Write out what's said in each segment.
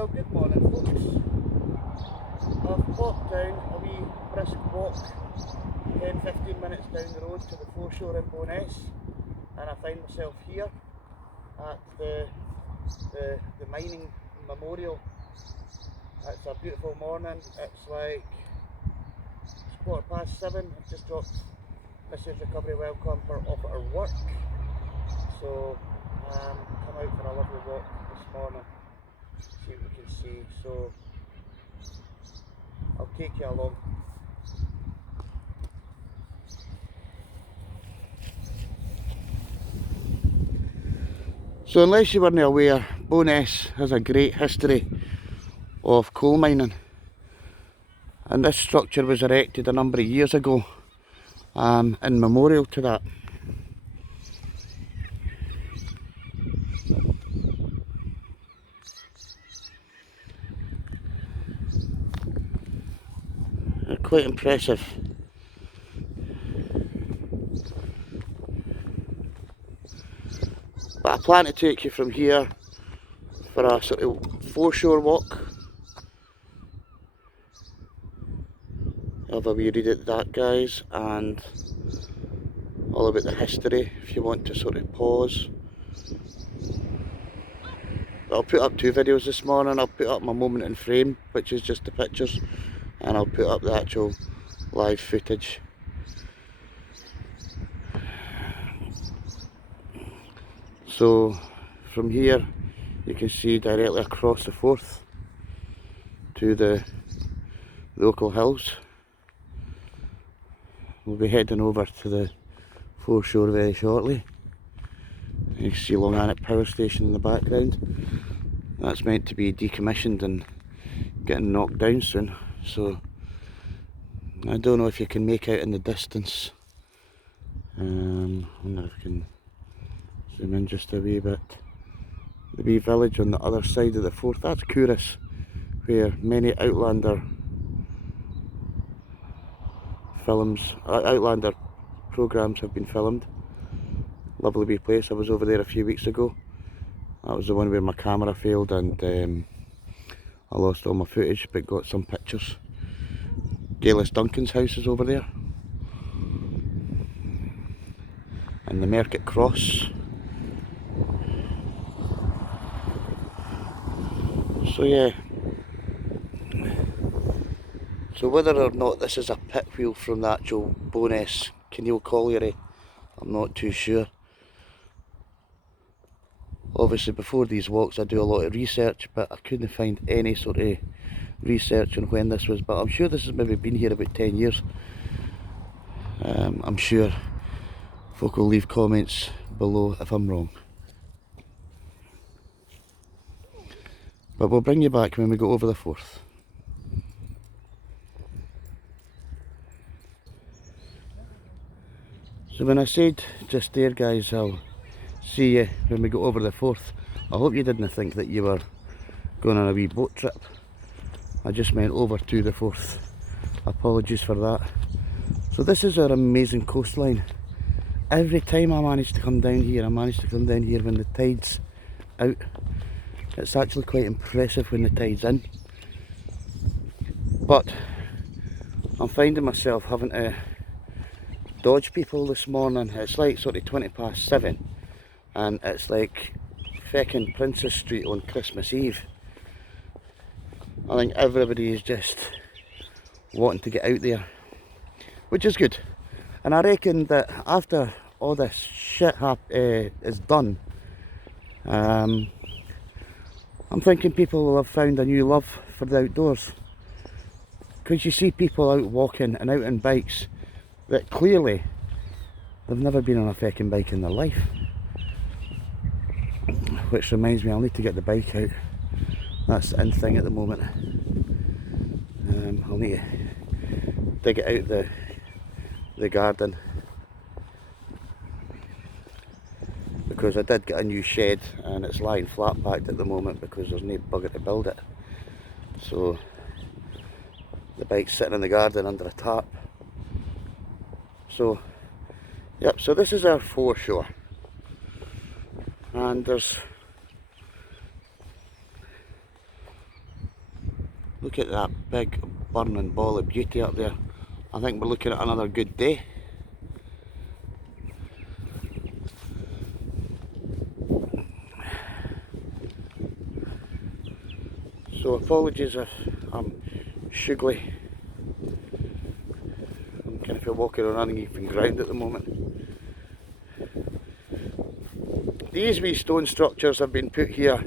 Well, good morning folks. I've popped down a wee brisk walk 10-15 minutes down the road to the Foreshore in Bo'ness, and I find myself here at the mining memorial. It's a beautiful morning. It's 7:15. I've just dropped Mrs. Recovery WildCamper off at her work, so come out for a lovely walk this morning, see what we can see. So I'll take you along. So unless you weren't aware, Bo'ness has a great history of coal mining, and this structure was erected a number of years ago in memorial to that. They're quite impressive. But I plan to take you from here for a sort of foreshore walk. Have a wee read at that, guys, and all about the history if you want to sort of pause. I'll put up 2 videos this morning. I'll put up my moment in frame, which is just the pictures, and I'll put up the actual live footage. So from here you can see directly across the Forth to the local hills. We'll be heading over to the Foreshore very shortly. You can see Long Annet power station in the background. That's meant to be decommissioned and getting knocked down soon, so I don't know if you can make out in the distance. I wonder if I can zoom in just a wee bit. The wee village on the other side of the Forth, that's Couris, where many Outlander Outlander programmes have been filmed. Lovely wee place. I was over there a few weeks ago. That was the one where my camera failed and I lost all my footage, but got some pictures. Gaelis Duncan's house is over there, and the Market Cross. So yeah, so whether or not this is a pit wheel from the actual Bo'ness Kinneil colliery, I'm not too sure. Obviously before these walks I do a lot of research, but I couldn't find any sort of research on when this was, but I'm sure this has maybe been here about 10 years. I'm sure folk will leave comments below if I'm wrong. But we'll bring you back when we go over the Forth. So when I said just there, guys, I'll see you when we go over the Forth, I hope you didn't think that you were going on a wee boat trip. I just meant over to the Forth. Apologies for that. So this is our amazing coastline. Every time I manage to come down here, I manage to come down here when the tide's out. It's actually quite impressive when the tide's in. But I'm finding myself having to dodge people this morning. It's like sort of 7:20, and it's like feckin' Princess Street on Christmas Eve. I think everybody is just wanting to get out there, which is good. And I reckon that after all this shit is done, I'm thinking people will have found a new love for the outdoors. Because you see people out walking and out on bikes that clearly they've never been on a feckin' bike in their life. Which reminds me, I'll need to get the bike out. That's the in thing at the moment. I'll need to dig it out the garden, because I did get a new shed and it's lying flat packed at the moment because there's no bugger to build it. So the bike's sitting in the garden under a tarp. So yep, so this is our Foreshore, and there's Look at that big burning ball of beauty up there. I think we're looking at another good day. So apologies if I'm sugly. I'm kind of walking on uneven ground at the moment. These wee stone structures have been put here,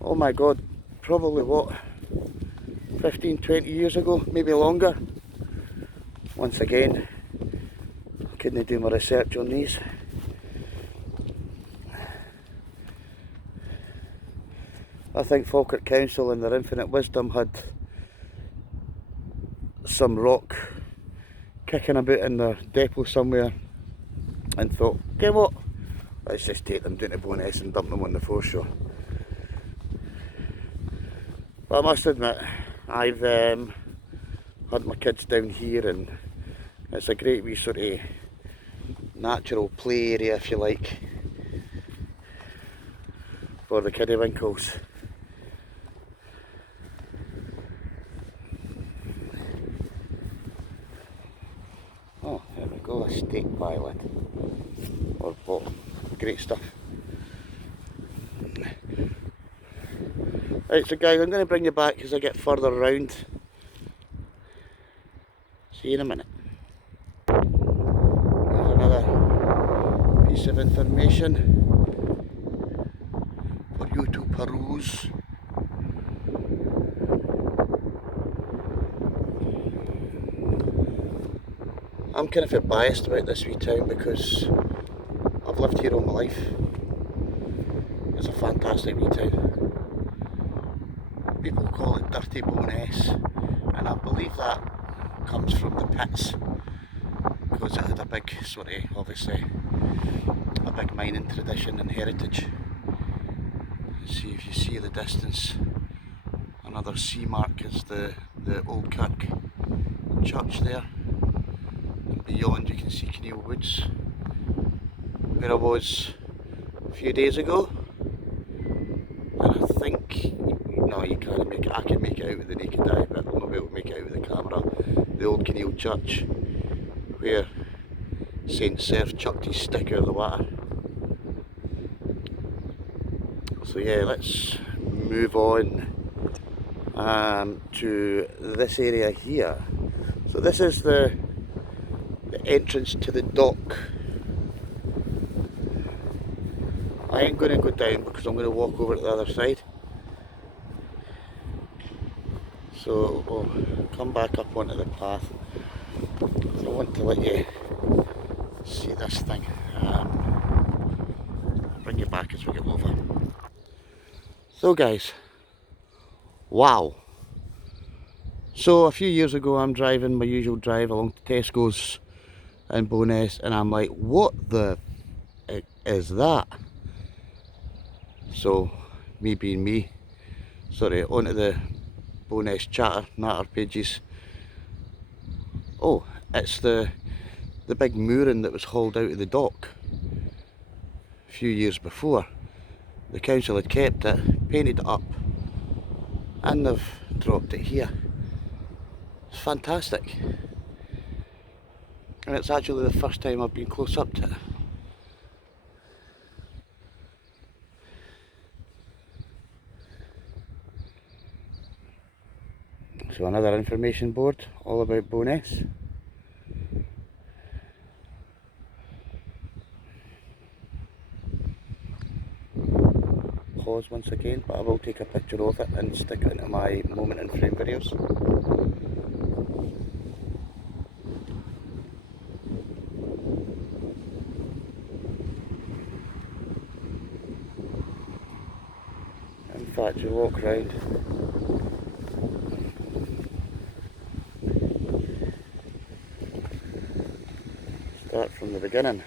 oh my god, probably what, 15-20 years ago, maybe longer. Once again, I couldn't do my research on these. I think Falkirk Council in their infinite wisdom had some rock kicking about in their depot somewhere and thought, okay, what? Let's just take them down to Bo'ness and dump them on the foreshore. But I must admit, I've had my kids down here and it's a great wee sort of natural play area, if you like, for the kiddywinkles. Oh, there we go, a state violet. Or what? Great stuff. Right, so guys, I'm going to bring you back as I get further round. See you in a minute. There's another piece of information for you to peruse. I'm kind of biased about this wee town because I've lived here all my life. It's a fantastic wee town. People call it Dirty Bo'ness, and I believe that comes from the pits because it had a big, obviously, a big mining tradition and heritage. See, if you see the distance, another sea mark is the Old Kirk church there. Beyond you can see Kinneil Woods, where I was a few days ago, and I think, no, you can't make it, I can make it out with the naked eye, but I'm not able to make it out with the camera. The old Kinneil church where Saint Serf chucked his stick out of the water. So yeah, let's move on to this area here. So this is the entrance to the dock. I ain't going to go down because I'm going to walk over to the other side. So we'll come back up onto the path. I want to let you see this thing. I'll bring you back as we get over. So guys, wow. So a few years ago I'm driving my usual drive along to Tesco's in Bo'ness, and I'm like, what the heck is that? So me being me, onto the Bo'ness natter pages. Oh, it's the big mooring that was hauled out of the dock a few years before. The council had kept it, painted it up, and they've dropped it here. It's fantastic. And it's actually the first time I've been close up to it. So another information board all about Bo'ness. Pause once again, but I will take a picture of it and stick it into my moment in frame videos. In fact, you walk round. Start from the beginning.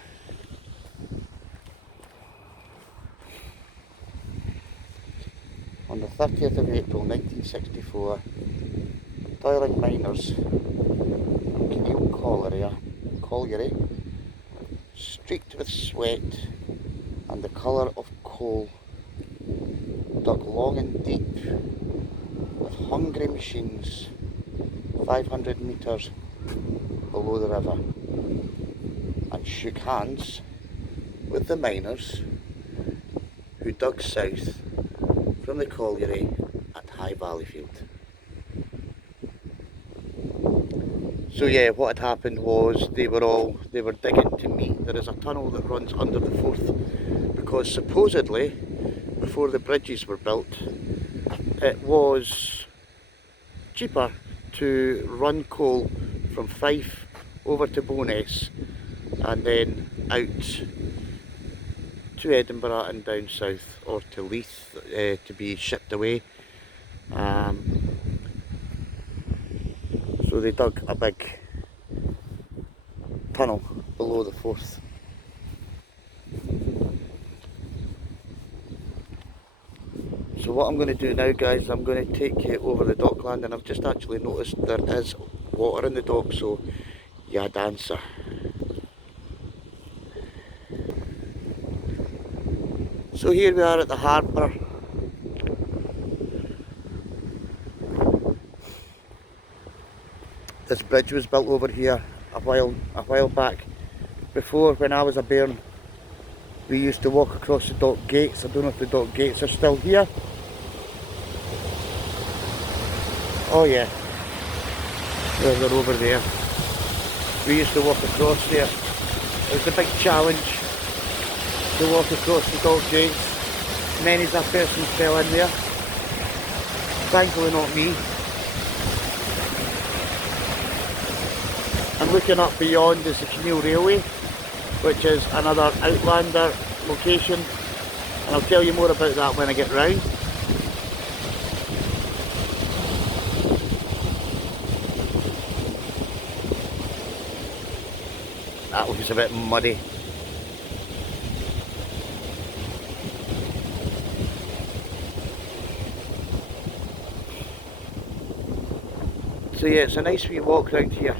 On the 30th of April 1964, toiling miners from Kinneil Colliery, streaked with sweat and the colour of coal, dug long and deep with with hungry machines 500 metres below the river and shook hands with the miners who dug south from the colliery at High Valleyfield. So yeah, what had happened was they were digging to meet. There is a tunnel that runs under the Forth because supposedly before the bridges were built it was cheaper to run coal from Fife over to Bo'ness and then out to Edinburgh and down south, or to Leith to be shipped away. So they dug a big tunnel below the Forth. So what I'm going to do now, guys, I'm going to take you over the dockland, and I've just actually noticed there is water in the dock, so yeah, dancer. So here we are at the harbour. This bridge was built over here a while back. Before, when I was a bairn, we used to walk across the dock gates. I don't know if the dock gates are still here. Oh yeah, they're over there. We used to walk across there. It was a big challenge to walk across the dock gates. Many's a person fell in there. Thankfully not me. And looking up beyond is the Kinneil Railway, which is another Outlander location, and I'll tell you more about that when I get round. That looks a bit muddy. So yeah, it's a nice wee walk round here.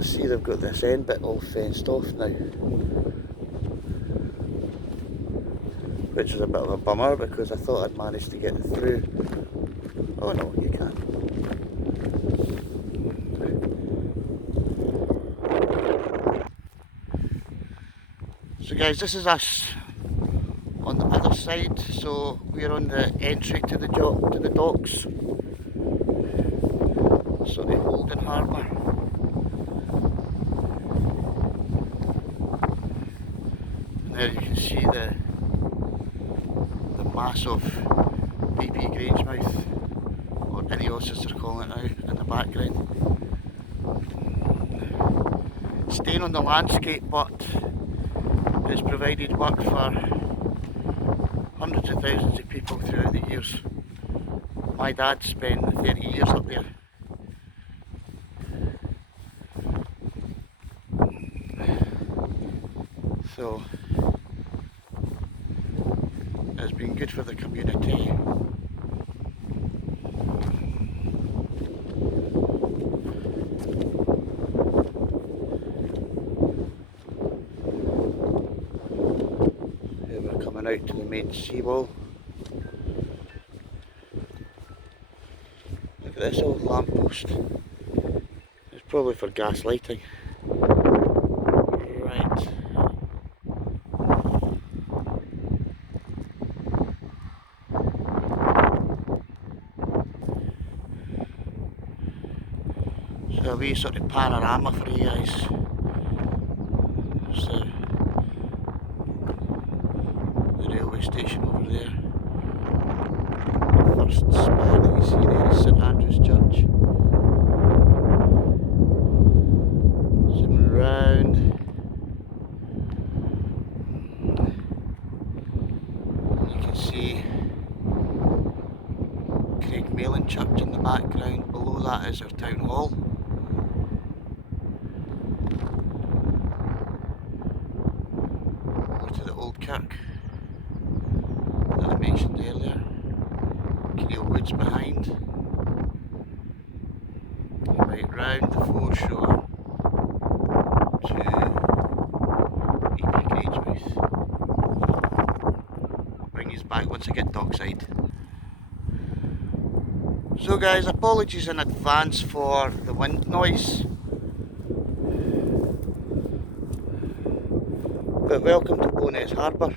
I see they've got this end bit all fenced off now, which is a bit of a bummer because I thought I'd managed to get through. Oh no, you can't. So guys, this is us on the other side, so we're on the entry to the docks, so the Holden Harbour. And there you can see the massive BP Grangemouth, or Ineos as they're calling it now, in the background. Staying on the landscape, but it's provided work for hundreds of thousands of people throughout the years. My dad spent 30 years up there. So it's been good for the community. Here we're coming out to the main seawall. Look at this old lamppost. It's probably for gas lighting. Right. So a wee sort of panorama for you guys. So the railway station over there. First spire that you see there is St Andrew's Church. Zooming round. You can see Kinneil Church in the background. Below that is our town hall. Kirk that I mentioned earlier. Kinneil Woods behind. Right round the Foreshore to you back once I get dockside. So guys, apologies in advance for the wind noise. But welcome to Bo'ness Harbour.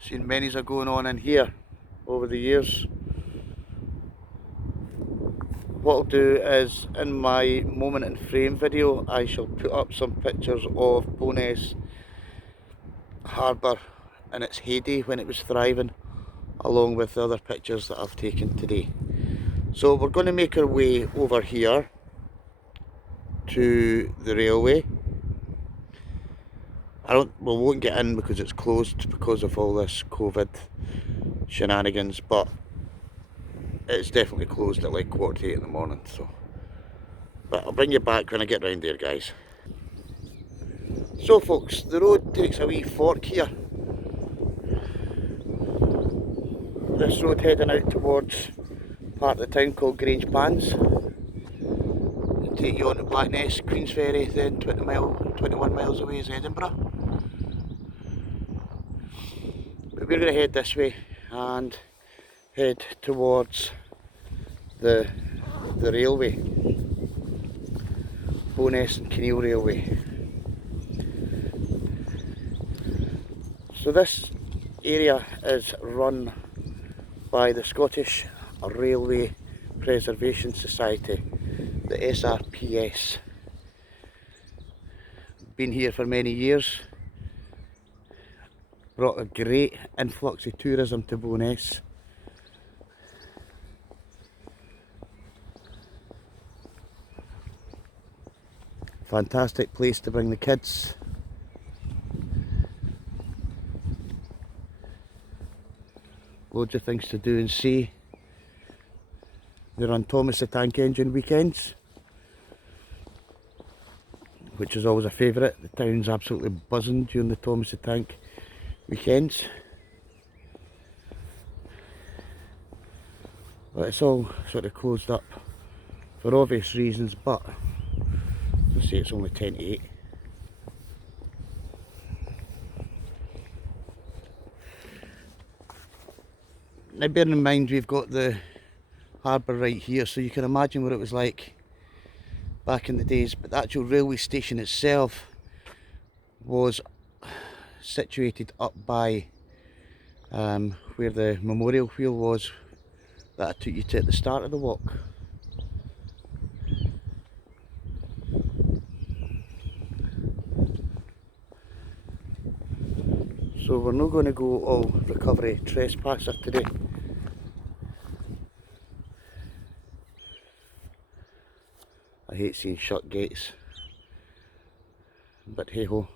Seen many's are going on in here over the years. What I'll do is, in my moment in frame video, I shall put up some pictures of Bo'ness Harbour in its heyday when it was thriving, along with the other pictures that I've taken today. So we're going to make our way over here to the railway. We won't get in because it's closed because of all this COVID shenanigans, but it's definitely closed at like 7:45 in the morning. So, but I'll bring you back when I get round there, guys. So folks, the road takes a wee fork here. This road heading out towards part of the town called Grange Pans. It'll take you on to Blackness, Queensferry, then 21 miles away is Edinburgh. But we're going to head this way and head towards the railway, Bo'ness and Kinneil Railway. So this area is run by the Scottish Railway Preservation Society, the SRPS. Been here for many years, brought a great influx of tourism to Bo'ness. Fantastic place to bring the kids. Loads of things to do and see. They run Thomas the Tank Engine weekends, which is always a favourite. The town's absolutely buzzing during the Thomas the Tank weekends. But it's all sort of closed up for obvious reasons, but I say it's only 10 to 8. Now bearing in mind we've got the harbour right here, so you can imagine what it was like back in the days, but the actual railway station itself was situated up by where the memorial wheel was that I took you to at the start of the walk. So we're not going to go all recovery trespasser today. I hate seeing shut gates, but hey ho.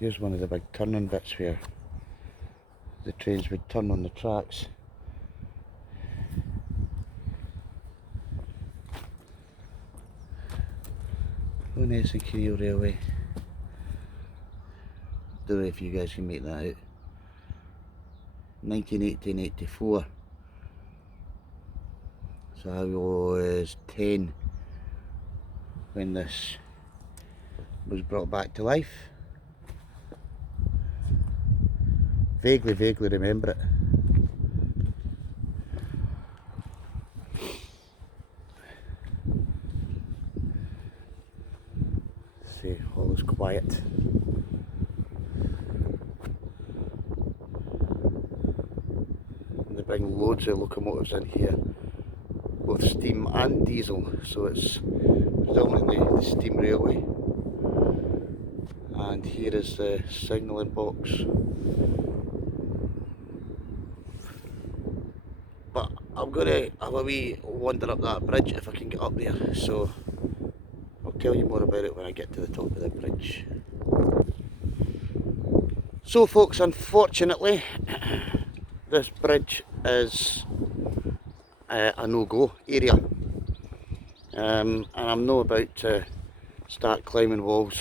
Here's one of the big turning bits where the trains would turn on the tracks. Bo'ness and Kinneil Railway. Don't know if you guys can make that out. 1980 and 84. So I was 10 when this was brought back to life. Vaguely remember it. See, all is quiet. And they bring loads of locomotives in here, both steam and diesel, so it's predominantly the steam railway. And here is the signalling box. But I'm going to have a wee wander up that bridge if I can get up there, so I'll tell you more about it when I get to the top of the bridge. So folks, unfortunately this bridge is a no-go area, and I'm not about to start climbing walls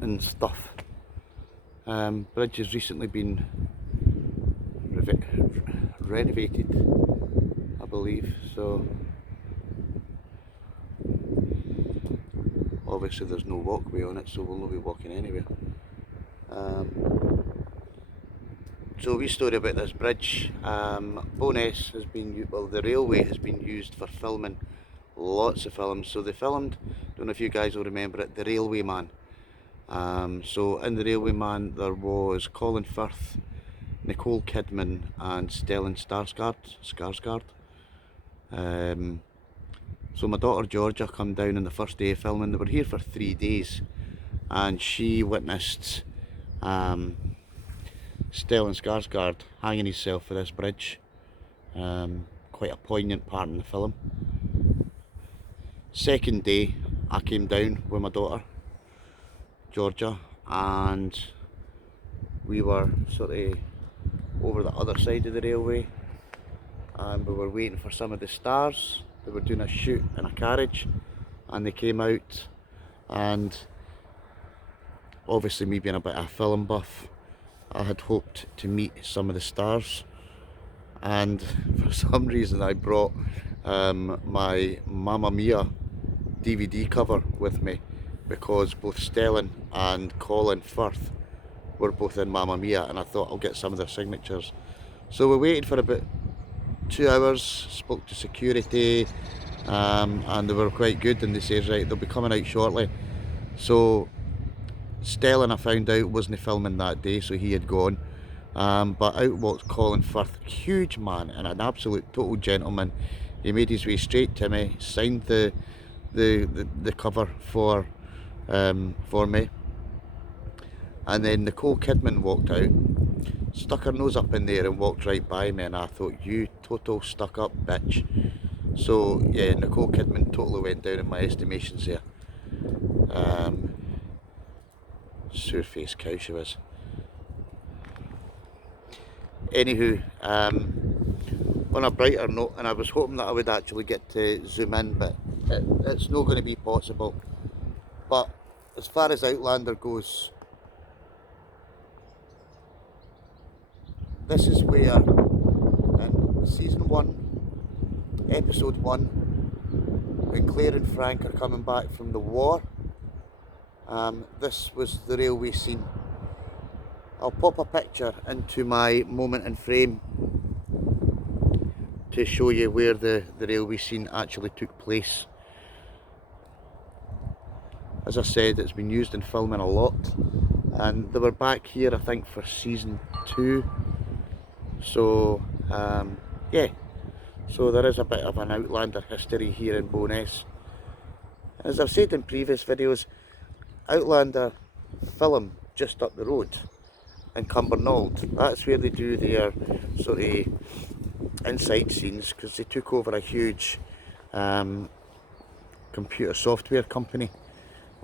and stuff. Bridge has recently been renovated, I believe, so obviously there's no walkway on it, so we'll not be walking anywhere. So a wee story about this bridge. Bo'ness has been, well, the railway has been used for filming lots of films. So they filmed, don't know if you guys will remember it, The Railway Man. So in The Railway Man there was Colin Firth, Nicole Kidman and Stellan Skarsgård. So my daughter Georgia come down on the first day of filming. They were here for 3 days and she witnessed Stellan Skarsgård hanging himself for this bridge. Quite a poignant part in the film. Second day I came down with my daughter Georgia and we were sort of over the other side of the railway and we were waiting for some of the stars. They were doing a shoot in a carriage and they came out, and obviously me being a bit of a film buff, I had hoped to meet some of the stars, and for some reason I brought my Mamma Mia DVD cover with me because both Stellan and Colin Firth were both in Mamma Mia, and I thought I'll get some of their signatures. So we waited for about 2 hours, spoke to security, and they were quite good, and they said right, they'll be coming out shortly. So Stellan, I found out, wasn't filming that day, so he had gone. But out walked Colin Firth, huge man and an absolute total gentleman. He made his way straight to me, signed the cover for me. And then Nicole Kidman walked out, stuck her nose up in there and walked right by me, and I thought, you total stuck up bitch. So yeah, Nicole Kidman totally went down in my estimations there. Sore-faced cow she was. Anywho, on a brighter note, and I was hoping that I would actually get to zoom in, but it's not going to be possible. But as far as Outlander goes, this is where in season 1, episode 1, when Claire and Frank are coming back from the war, this was the railway scene. I'll pop a picture into my moment in frame to show you where the railway scene actually took place. As I said, it's been used in filming a lot, and they were back here I think for season 2. So yeah, so there is a bit of an Outlander history here in Bo'ness. As I've said in previous videos, Outlander film just up the road in Cumbernauld. That's where they do their sort of inside scenes, because they took over a huge computer software company.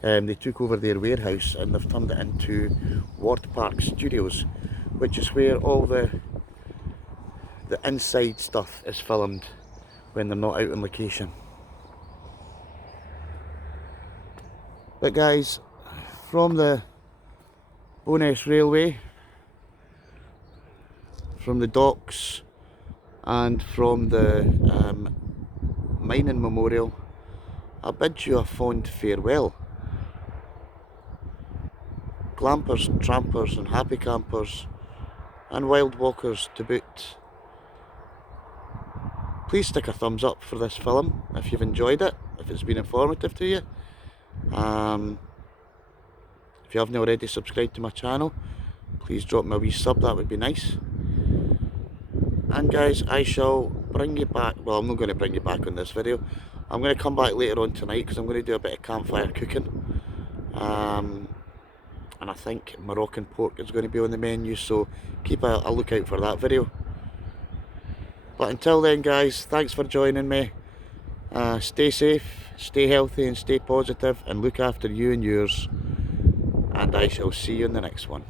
They took over their warehouse and they've turned it into Ward Park Studios, which is where all the inside stuff is filmed when they're not out on location. But guys, from the Bo'ness Railway, from the docks and from the mining memorial, I bid you a fond farewell. Glampers, trampers and happy campers and wild walkers to boot. Please stick a thumbs up for this film if you've enjoyed it, if it's been informative to you. If you haven't already subscribed to my channel, please drop me a wee sub, that would be nice. And guys, I shall bring you back, well, I'm not going to bring you back on this video. I'm going to come back later on tonight because I'm going to do a bit of campfire cooking. And I think Moroccan pork is going to be on the menu, so keep a lookout for that video. But until then guys, thanks for joining me. Stay safe, stay healthy and stay positive, and look after you and yours. And I shall see you in the next one.